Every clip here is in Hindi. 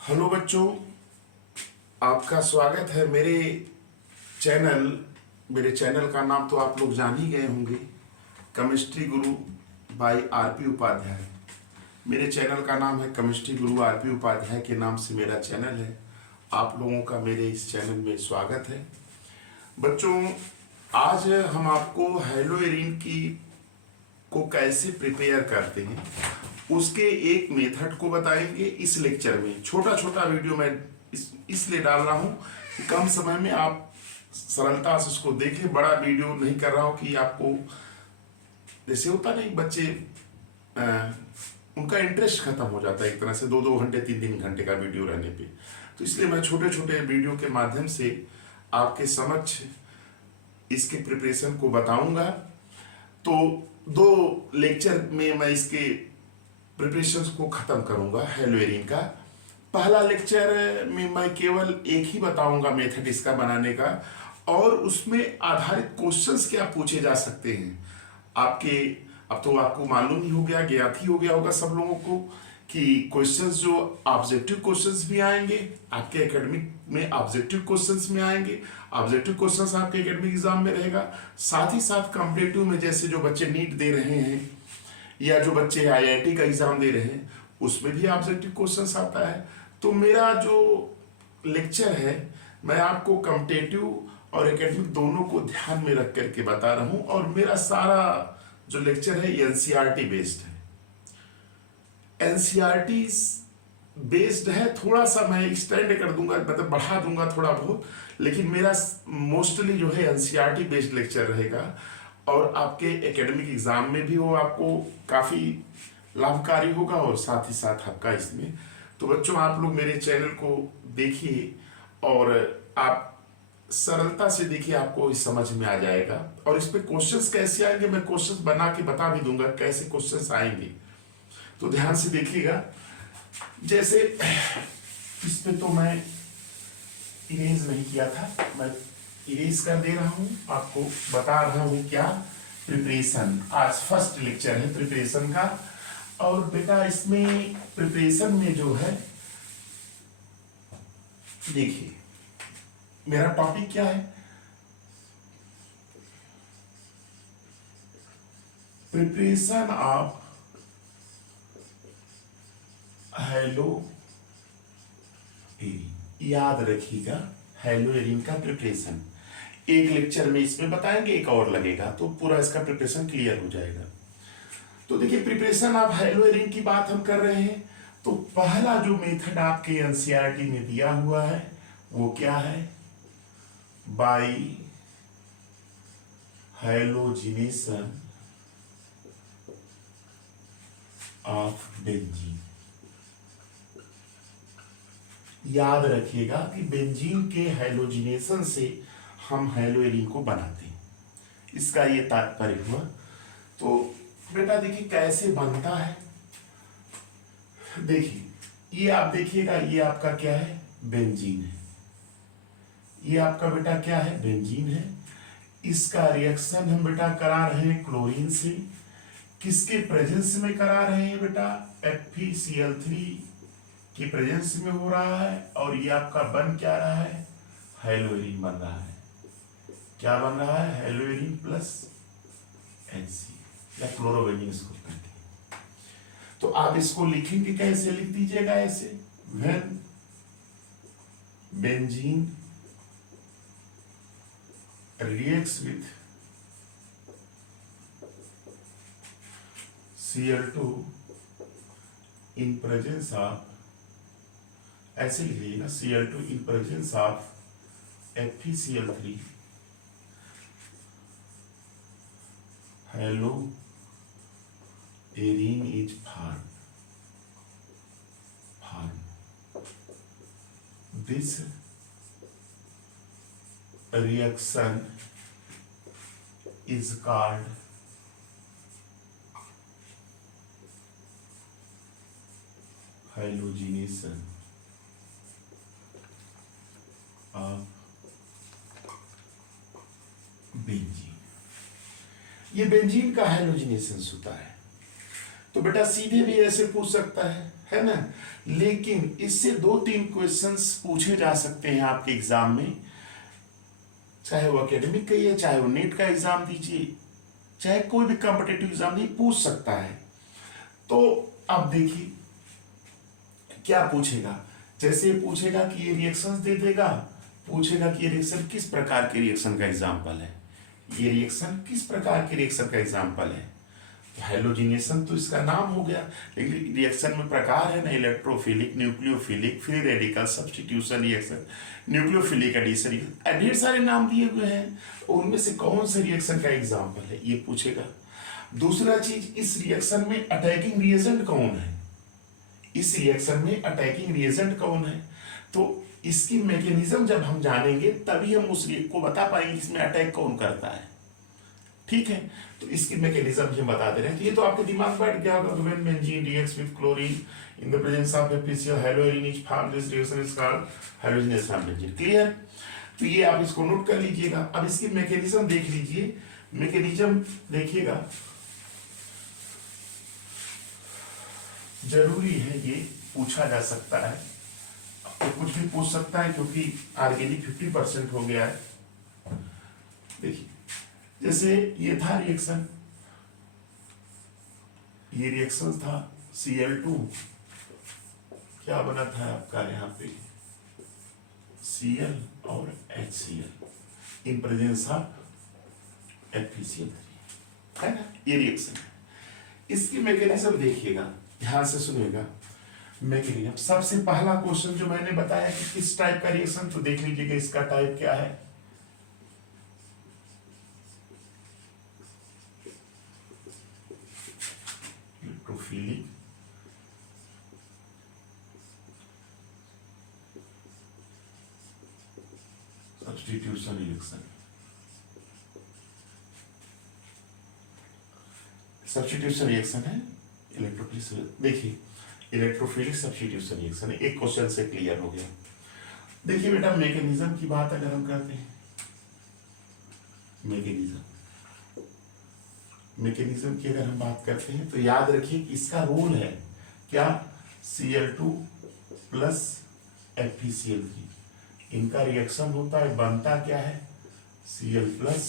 हेलो बच्चों, आपका स्वागत है चैनल मेरे चैनल का नाम तो आप लोग जान ही गए होंगे। Chemistry Guru by RP Upadhyay. मेरे चैनल का नाम है केमिस्ट्री गुरु आरपी उपाध्याय के नाम से मेरा चैनल है। आप लोगों का मेरे इस चैनल में स्वागत है। बच्चों, आज हम आपको हेलोइरिन की को कैसे प्रिपेयर करते हैं उसके एक मेथड को बताएंगे। इस लेक्चर में छोटा छोटा वीडियो मैं इसलिए डाल रहा हूँ कि कम समय में आप सरलता से उसको देखें। बड़ा वीडियो नहीं कर रहा हूँ कि आपको जैसे होता नहीं, बच्चे उनका इंटरेस्ट खत्म हो जाता है एक तरह से 2-2 घंटे 3-3 घंटे का वीडियो रहने पे। तो इसलिए मैं छोटे छोटे वीडियो के माध्यम से आपके समक्ष इसके प्रिपरेशन को बताऊंगा। तो 2 लेक्चर में मैं इसके प्रिपरेशन को खत्म करूंगा हेलोइरिन का। पहला लेक्चर में मैं केवल एक ही बताऊंगा मेथड इसका बनाने का, और उसमें आधारित क्वेश्चंस क्या पूछे जा सकते हैं आपके। अब तो आपको मालूम ही हो गया, ज्ञात ही हो गया होगा सब लोगों को कि क्वेश्चंस जो ऑब्जेक्टिव क्वेश्चंस भी आएंगे आपके एकेडमिक में, ऑब्जेक्टिव क्वेश्चंस में आएंगे। ऑब्जेक्टिव क्वेश्चंस आपके एकेडमिक एग्जाम में रहेगा। साथ ही साथ कॉम्पिटिटिव में जैसे जो बच्चे नीट दे रहे हैं या जो बच्चे आईआईटी का एग्जाम दे रहे हैं उसमें भी ऑब्जेक्टिव क्वेश्चंस आता है। तो मेरा जो लेक्चर है मैं आपको कॉम्पिटिटिव और एकेडमिक दोनों को ध्यान में रख करके बता रहा हूं, और मेरा सारा जो लेक्चर है ये एनसीईआरटी बेस्ड है। एनसीईआरटी बेस्ड है। थोड़ा सा मैं एक्सटेंड कर दूंगा, मतलब बढ़ा दूंगा थोड़ा बहुत, लेकिन मेरा मोस्टली जो है एनसीईआरटी बेस्ड लेक्चर रहेगा, और आपके एकेडमिक एग्जाम में भी वो आपको काफी लाभकारी होगा और साथ ही साथ आपका इसमें। तो बच्चों, आप लोग मेरे चैनल को देखिए और आप सरलता से देखिए, आपको इस समझ में आ जाएगा। और इस पे क्वेश्चंस कैसे आएंगे मैं क्वेश्चंस बना के बता भी दूंगा कैसे क्वेश्चंस आएंगे, तो ध्यान से देखिएगा। जैसे इस पे तो मैं इरेज नहीं किया था, मैं इरेज कर दे रहा हूं, आपको बता रहा हूं क्या प्रिपरेशन। आज फर्स्ट लेक्चर है प्रिपरेशन का। और बेटा इसमें प्रिपरेशन में जो है, देखिए मेरा टॉपिक क्या है, प्रिपरेशन ऑफ हेलोइरिन। याद रखिएगा, हेलोइरिन का प्रिपरेशन एक लेक्चर में इसमें बताएंगे, एक और लगेगा तो पूरा इसका प्रिपरेशन क्लियर हो जाएगा। तो देखिए, प्रिपरेशन ऑफ हेलोइरिन की बात हम कर रहे हैं। तो पहला जो मेथड आपके एनसीईआरटी में दिया हुआ है वो क्या है, बाय हेलोजिनेशन ऑफ बेंजीन। याद रखिएगा कि बेंजीन के हेलोजिनेशन से हम हेलोइरिन को बनाते हैं, इसका ये तात्पर्य हुआ। तो बेटा देखिए कैसे बनता है। देखिए ये आप देखिएगा, ये आपका क्या है, बेंजीन है। ये आपका बेटा क्या है, बेंजीन है। इसका रिएक्शन हम बेटा करा रहे हैं क्लोरीन से। किसके प्रेजेंस में करा रहे हैं बेटा, FeCl3 की प्रेजेंस में हो रहा है। और ये आपका बन क्या रहा है, हेलोइरिन बन रहा है। क्या बन रहा है, हेलोइरिन प्लस HCl या क्लोरोबेंजीन इसको कहते हैं। तो आप इसको लिखेंगे कैसे, लिख दीजिएगा ऐसे, when benzene reacts with Cl2 in presence of, ऐसे लिख लीजिएगा, Cl2 in presence of FeCl3 हेलोइरिन is formed. This reaction is called halogenation of benzene. ये बेंजीन का हेलोजिनेशन होता है। तो बेटा सीधे भी ऐसे पूछ सकता है ना। लेकिन इससे 2-3 क्वेश्चंस पूछे जा सकते हैं आपके एग्जाम में, चाहे वो एकेडमिक का ही है, चाहे वो नेट का एग्जाम दीजिए, चाहे कोई भी कॉम्पिटेटिव एग्जाम नहीं, पूछ सकता है। तो अब देखिए क्या पूछेगा। जैसे पूछेगा कि ये रिएक्शंस दे देगा, पूछेगा कि ये रिएक्शन किस प्रकार के रिएक्शन का एग्जाम्पल है, ये रिएक्शन किस प्रकार के रिएक्शन का एग्जाम्पल है। तो हेलोजिनेशन तो इसका नाम हो गया, लेकिन रिएक्शन में प्रकार है ना, electrophilic, nucleophilic, free radical, substitution reaction, nucleophilic addition, ढेर सारे नाम दिए हुए हैं। उनमें से कौन से रिएक्शन का एग्जाम्पल है ये पूछेगा। दूसरा चीज, इस रिएक्शन में अटैकिंग रिएजेंट कौन है, इस रिएक्शन में अटैकिंग रिएजेंट कौन है। तो इसकी मैकेनिज्म जब हम जानेंगे तभी हम उस को बता पाएंगे इसमें अटैक कौन करता है। ठीक है, तो इसकी मैकेनिज्म हम बता दे रहे हैं। तो ये तो आपके दिमाग में बैठ गया होगा। When benzene reacts with chlorine in the presence of FeCl, Halloween is formed, this reaction is called halogenation of benzene. Clear. तो ये आप इसको नोट कर लीजिएगा। अब इसकी मैकेनिज्म देख लीजिए, मैकेनिज्म देखिएगा, जरूरी है ये पूछा जा सकता है, तो कुछ भी पूछ सकता है क्योंकि ऑर्गेनिक 50% हो गया है। देखिए जैसे ये था रिएक्शन, ये रिएक्शन था Cl2, क्या बना था आपका यहाँ पे Cl और HCl in presence of FeCl3, है ना, ये रिएक्शन है। इसकी मैकेनिज्म देखिएगा, ध्यान से सुनिएगा मैकेनिज्म। सबसे पहला क्वेश्चन जो मैंने बताया कि किस टाइप का रिएक्शन, तो देख लीजिएगा इसका टाइप क्या है, electrophilic, substitution reaction, substitution reaction है इलेक्ट्रोफिलिक। देखिए इलेक्ट्रोफिलिक सब्स्टिट्यूशन रिएक्शन, एक क्वेश्चन से क्लियर हो गया। देखिए बेटा मैकेनिज्म की बात अगर हम करते हैं, मैकेनिज्म की अगर हम बात करते हैं तो याद रखिए कि इसका रोल है क्या, Cl2 प्लस FeCl3, इनका रिएक्शन होता है, बनता क्या है Cl plus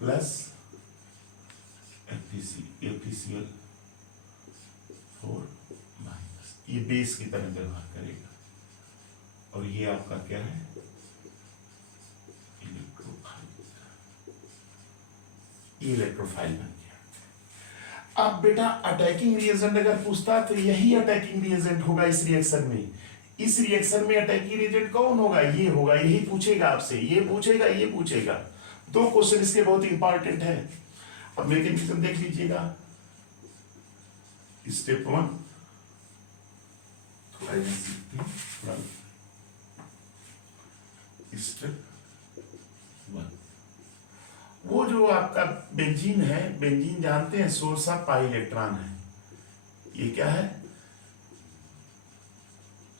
plus FeCl4 minus, ये बेस की तरह व्यवहार करेगा, और ये आपका क्या है इलेक्ट्रोफाइल, ये इलेक्ट्रोफाइल बन गया। अब बेटा अटैकिंग रिएजेंट अगर पूछता तो यही अटैकिंग रिएजेंट होगा इस रिएक्शन में। इस रिएक्शन में अटैकिंग रिएजेंट कौन होगा, ये होगा, यही पूछेगा आपसे, ये पूछेगा, ये पूछेगा। दो क्वेश्चन इसके बहुत इंपॉर्टेंट है। अब मैकेनिज्म देख लीजिएगा, स्टेप 1 थोड़ा सीखते हैं, स्टेप 1, वो जो आपका बेंजीन है, बेंजीन जानते हैं सोर्स ऑफ पाई इलेक्ट्रॉन है, ये क्या है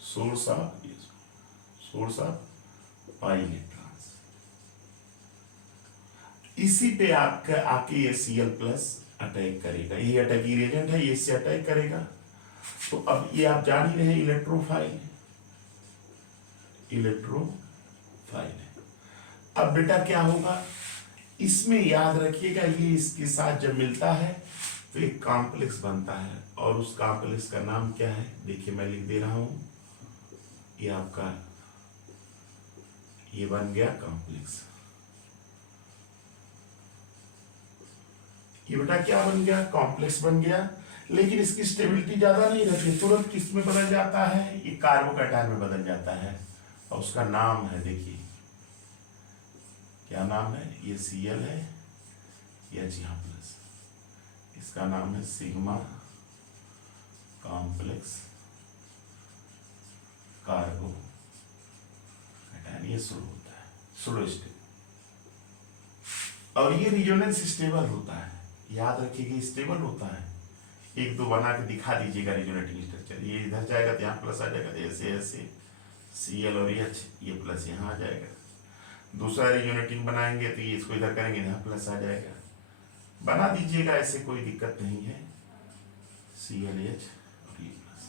सोर्स ऑफ पाई इलेक्ट्रॉन। इसी पे आपका आके ये Cl प्लस अटैक करेगा, यही अटैकिंग एजेंट है, ये इससे अटैक करेगा। तो अब ये आप जान ही रहे हैं इलेक्ट्रोफाइल है। अब बेटा क्या होगा, इसमें याद रखिएगा ये इसके साथ जब मिलता है तो एक कॉम्प्लेक्स बनता है, और उस कॉम्प्लेक्स का नाम क्या है, देखिए मैं लिख दे रहा हूं, ये आपका ये बन गया कॉम्प्लेक्स। ये बेटा क्या बन गया, कॉम्प्लेक्स बन गया। लेकिन इसकी स्टेबिलिटी ज्यादा नहीं रहती, तुरंत किस में बदल जाता है, ये कार्बोकैटायन में बदल जाता है, और उसका नाम है, देखिए क्या नाम है, ये Cl है, ये H यहाँ प्लस, इसका नाम है सिग्मा कॉम्प्लेक्स कार्बोकैटायन। ये शुरू होता है सुडो स्टेबल, और ये रिजोनेंस स्टेबल होता है, याद रखिएगा स्टेबल होता है। एक दो बना के दिखा दीजिएगा रिजोनेटिंग स्ट्रक्चर, ये इधर जाएगा तो यहाँ प्लस आ जाएगा, तो ऐसे ऐसे Cl और H, ये प्लस यहाँ आ जाएगा। दूसरा रिजोनेटिंग बनाएंगे तो ये इसको इधर करेंगे, यहाँ प्लस आ जाएगा। बना दीजिएगा, ऐसे कोई दिक्कत नहीं है। CnH और ये प्लस।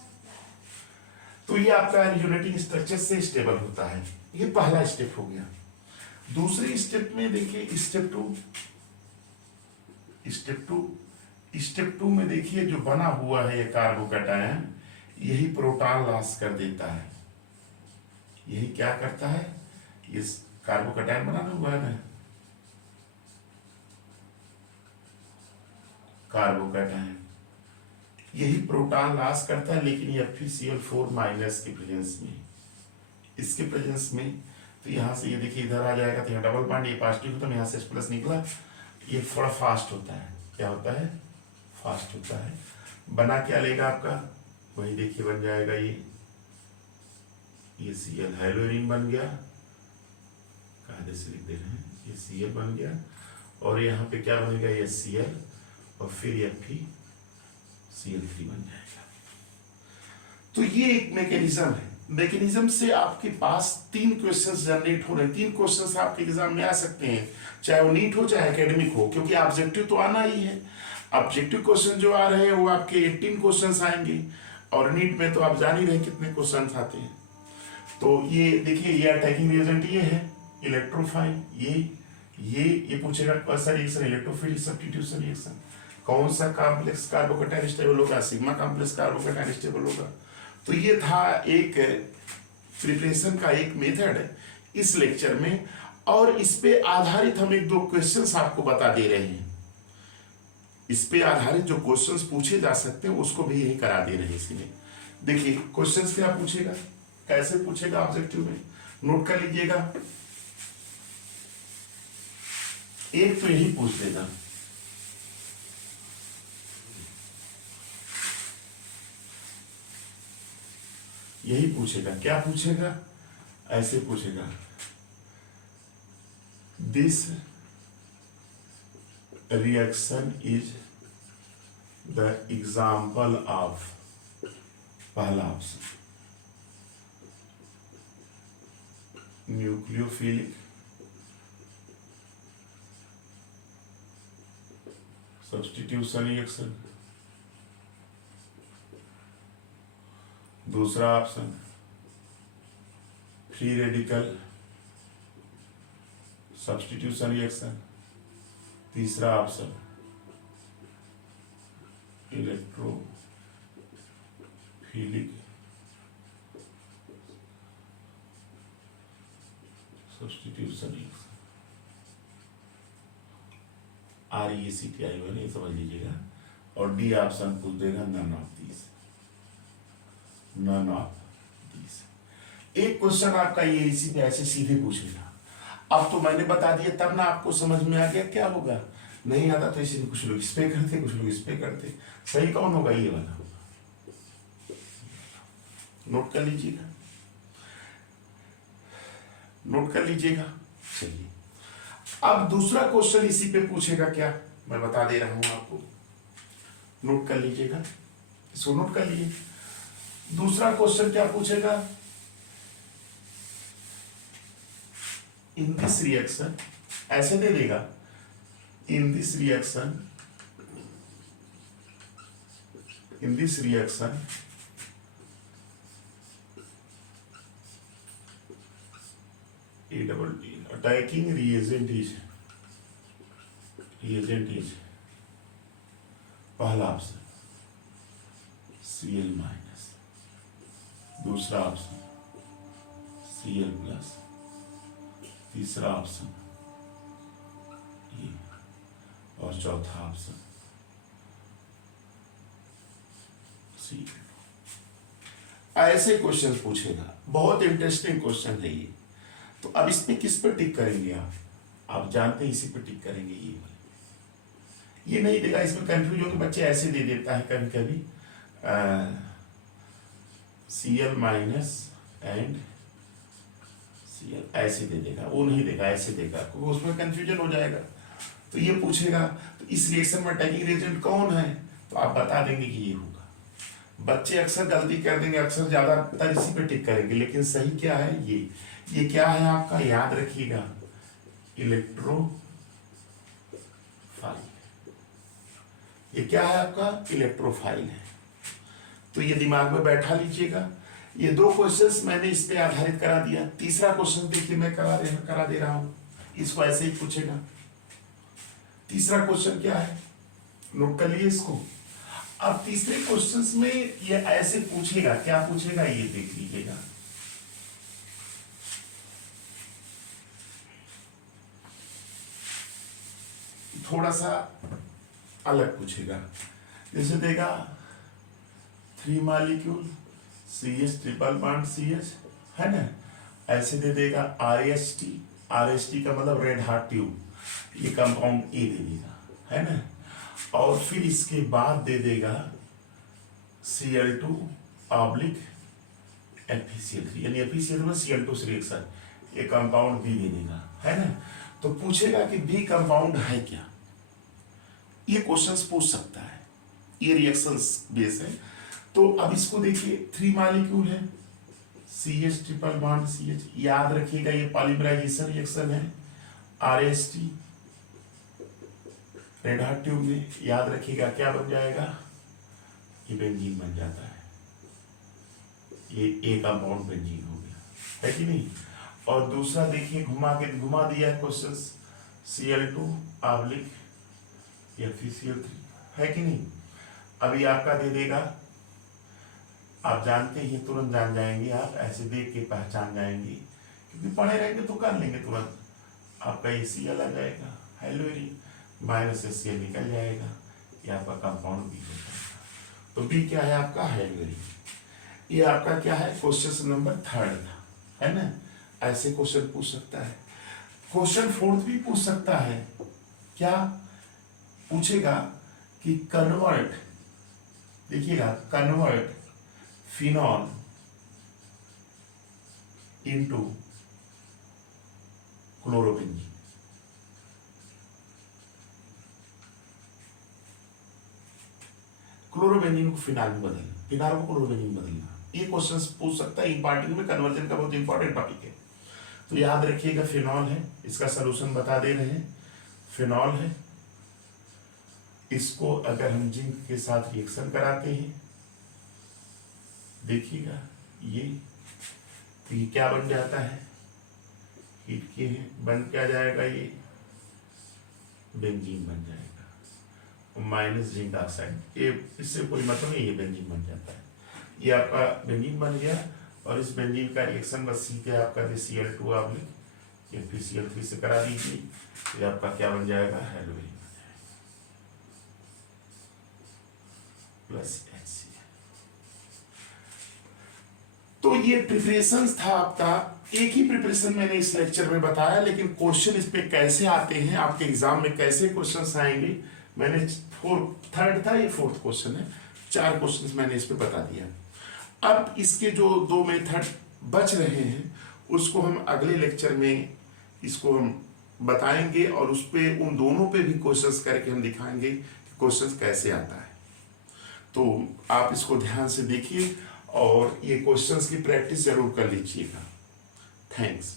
तो ये आपका यूनिटिंग स्ट्रक्चर से स्टेबल होता है। ये पहला स्टेप हो गया। दूसरे स्टेप में देखिए स्टेप टू में देखिए जो बना हुआ है ये कार्बोकैटायन, यही प्रोटॉन लॉस कर देता है। यही क्या करता है, ये कार्बोकैटायन बनाना हुआ है ना, कार्बोकैटायन यही प्रोटॉन लॉस करता है, लेकिन ये FeCl4 माइनस के प्रेजेंस में, इसके प्रेजेंस में। तो यहाँ से ये देखिए इधर आ जाएगा, तो यहाँ डबल बॉन्ड, ये पॉजिटिव खत्म, यहाँ से प्लस निकला, ये थोड़ा फास्ट होता है। क्या होता है, फास्ट होता है। बना क्या लेगा आपका, वही देखिए बन जाएगा ये Cl हेलोरीन बन गया, कायदे से लिख दे रहे हैं, ये Cl बन गया, और यहाँ पे क्या बनेगा, ये Cl, और फिर ये FeCl3 बन जाएगा। तो ये एक मैकेनिज्म है। मैकेनिज्म से आपके पास 3 क्वेश्चंस जनरेट हो रहे हैं। 3 क्वेश्चंस आपके एग्जाम में आ सकते हैं, चाहे वो नीट हो चाहे एकेडमिक हो, क्योंकि ऑब्जेक्टिव तो आना ही है। ऑब्जेक्टिव क्वेश्चन जो आ रहे हैं वो आपके 18 क्वेश्चंस आएंगे, और नीट में तो आप जान ही रहे कितने क्वेश्चंस आते हैं। तो ये देखिए, ये अटैकिंग रिएजेंट ये है, इलेक्ट्रोफाइल, ये पूछेगा sir reaction electrophilic substitution reaction, कौन सा कॉम्प्लेक्स कार्बोकैटायन स्टेबल होगा, सिग्मा कॉम्प्लेक्स कार्बोकैटायन स्टेबल होगा। तो ये था एक प्रिपरेशन का एक मेथड इस लेक्चर में, और इस पे आधारित हम 1-2 क्वेश्चंस आपको बता दे रहे हैं। इस पे आधारित जो क्वेश्चंस पूछे जा सकते हैं उसको भी यही करा दे रहे हैं इसमें। देखिए क्वेश्चंस क्या पूछेगा, कैसे पूछेगा ऑब्जेक्टिव में, नोट कर लीजिएगा। एक तो यही पूछ देगा, यही पूछेगा। क्या पूछेगा, ऐसे पूछेगा, this reaction is the example of, पहला ऑप्शन न्यूक्लियोफिलिक सब्स्टिट्यूशन रिएक्शन, दूसरा option free radical substitution reaction, तीसरा option electrophilic substitution reaction, REACTI वाले ये समझ लीजिएगा। और डी ऑप्शन पूछ देगा none of these, none of these. एक क्वेश्चन आपका ये इसी पे ऐसे सीधे पूछेगा। अब तो मैंने बता दिया, तब ना आपको समझ में आ गया क्या होगा। नहीं आता तो इसी कुछ लोग इस पे करते, कुछ लोग इस पे करते। सही कौन होगा, ये वाला होगा। नोट कर लीजिएगा, नोट कर लीजिएगा। चलिए अब दूसरा क्वेश्चन इसी पे पूछेगा, क्या मैं बता दे रहा हूं आपको, नोट कर लीजिएगा, इसको नोट कर लीजिए। दूसरा क्वेश्चन क्या पूछेगा, इन दिस रिएक्शन, ऐसे दे देगा, in this reaction attacking reagent is पहला ऑप्शन Cl माइनस, दूसरा ऑप्शन Cl प्लस, तीसरा ऑप्शन ये, और चौथा ऑप्शन सी। ऐसे क्वेश्चन पूछेगा, बहुत इंटरेस्टिंग क्वेश्चन है ये। तो अब इसमें किस पर टिक करेंगे आप जानते हैं, इसी पर टिक करेंगे। ये नहीं देगा, इसमें कंफ्यूज होकर बच्चे ऐसे दे देता है कभी कभी, Cl माइनस एंड Cl ऐसे दे देगा, वो नहीं देगा, ऐसे देगा, क्योंकि उसमें कंफ्यूजन हो जाएगा। तो ये पूछेगा, तो इस रिएक्शन में अटैकिंग रिएजेंट कौन है, तो आप बता देंगे कि ये होगा। बच्चे अक्सर गलती कर देंगे, अक्सर ज्यादातर इसी पे टिक करेंगे, लेकिन सही क्या है, ये क्या है आपका, याद रखिएगा, इलेक्ट्रोफाइल। ये क्या है आपका, इलेक्ट्रोफाइल है। तो ये दिमाग में बैठा लीजिएगा। ये 2 क्वेश्चंस मैंने इस पे आधारित करा दिया। तीसरा क्वेश्चन देखिए मैं करा दे रहा हूं, इसको ऐसे ही पूछेगा। तीसरा क्वेश्चन क्या है, नोट कर लिए इसको। अब तीसरे क्वेश्चंस में ये ऐसे पूछेगा, क्या पूछेगा ये देख लीजिएगा। थोड़ा सा अलग पूछेगा, जैसे देगा 3 molecule CH triple bond CH, है ना, ऐसे दे देगा RST का मतलब रेड हार्ट ट्यूब, ये कंपाउंड A दे देगा, है ना, और फिर इसके बाद दे देगा Cl2 ऑब्लिक FeCl3, यानी FeCl3 में Cl2 से रिएक्शन, ये कंपाउंड B दे देगा, है ना। तो पूछेगा कि B कंपाउंड है क्या, ये क्वेश्चंस पूछ सकता है, ये रिएक्शंस बेस है। तो अब इसको देखिए 3 मॉलिक्यूल है CH ट्रिपल बॉन्ड CH, याद रखिएगा ये पॉलीमराइजेशन रिएक्शन है। RST रेड हार्ट ट्यूब में, याद रखिएगा क्या बन जाएगा, ये बेंजीन बन जाता है, ये A कंपाउंड बेंजीन हो गया, है कि नहीं। और दूसरा देखिए घुमा दिया क्वेश्चन, Cl2 ऑब्लिक FeCl3, है कि नहीं। अभी आपका दे देगा, आप जानते हैं तुरंत जान जाएंगे, आप ऐसे देख के पहचान जाएंगे, क्योंकि पढ़े रहेंगे तो कर लेंगे तुरंत। आपका Cl आ जाएगा, हेलोरीन माइनस Cl निकल जाएगा, ये आपका कंपाउंड B हो जाएगा। तो B क्या है आपका, हेलोरीन। ये आपका क्या है, क्वेश्चन नंबर 3 था, है ना। ऐसे क्वेश्चन पूछ सकता है। क्वेश्चन 4 भी पूछ सकता है, क्या पूछेगा कि कन्वर्ट, देखिएगा convert phenol into chlorobenzene. Chlorobenzene को फिनाल में बदलना, फिनाल को क्लोरोबेंजीन बदलना, ये क्वेश्चंस पूछ सकता है। इंपॉर्टेंट में कन्वर्जन का बहुत इंपॉर्टेंट टॉपिक है, तो याद रखिएगा फिनॉल है, इसका सलूशन बता दे रहे हैं। फिनॉल है, इसको अगर हम जिंक के साथ रिएक्शन कराते हैं, देखिएगा ये, तो ये क्या बन जाता है, हीट के बन क्या जाएगा, ये बेंजीन बन जाएगा, माइनस जिंक ऑक्साइड, ये इससे कोई मतलब नहीं, ये बेंजीन बन जाता है। ये आपका बेंजीन बन गया, और इस बेंजीन का रिएक्शन बस सीधे आपका Cl2 ऑब्लिक FeCl3 से करा दीजिए, ये आपका क्या बन जाएगा, हेलोरीन प्लस HCl। तो ये प्रिपरेशन था आपका, एक ही प्रिपरेशन मैंने इस लेक्चर में बताया, लेकिन क्वेश्चन इस पे कैसे आते हैं, आपके एग्जाम में कैसे क्वेश्चंस आएंगे, मैंने 3rd था, ये 4th क्वेश्चन है, 4 क्वेश्चंस मैंने इस पे बता दिया। अब इसके जो 2 मेथड बच रहे हैं, उसको हम अगले लेक्चर में इसको हम बताएंगे, और उस पे उन दोनों पे भी क्वेश्चंस करके हम दिखाएंगे कि क्वेश्चंस कैसे आता है। तो आप इसको ध्यान से देखिए, और ये क्वेश्चंस की प्रैक्टिस जरूर कर लीजिएगा। थैंक्स।